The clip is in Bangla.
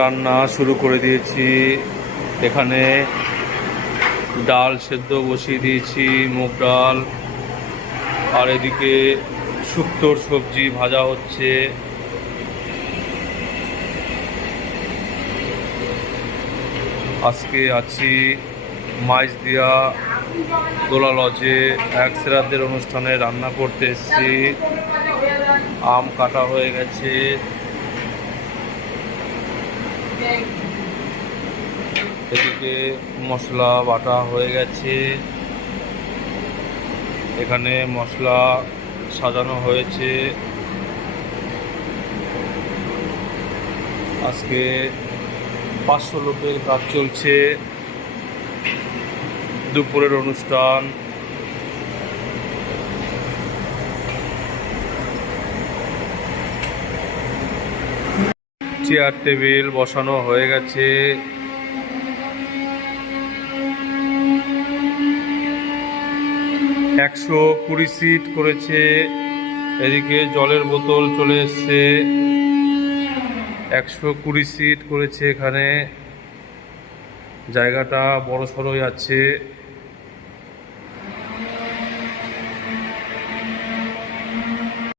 রান্না শুরু করে দিয়েছি। এখানে ডাল সেদ্ধ বসিয়ে দিয়েছি, মুগ ডাল। আর এদিকে শুক্তোর সবজি ভাজা হচ্ছে। আজকে আছি মাইজদিয়া দোলা লজে এক শ্রাদ্ধের অনুষ্ঠানে রান্না করতে এসেছি। আম কাটা হয়ে গেছে, এদিকে মশলা বাটা হয়ে গেছে, এখানে মশলা সাজানো হয়েছে। আজকে 500 লোকের কাজ চলছে, দুপুরের অনুষ্ঠান। চেয়ার টেবিল বসানো হয়ে গেছে। একশো 20 সিট করেছে। এদিকে জলের বোতল চলে এসছে। 120 সিট করেছে। এখানে জায়গাটা বড় সড়ই আছে।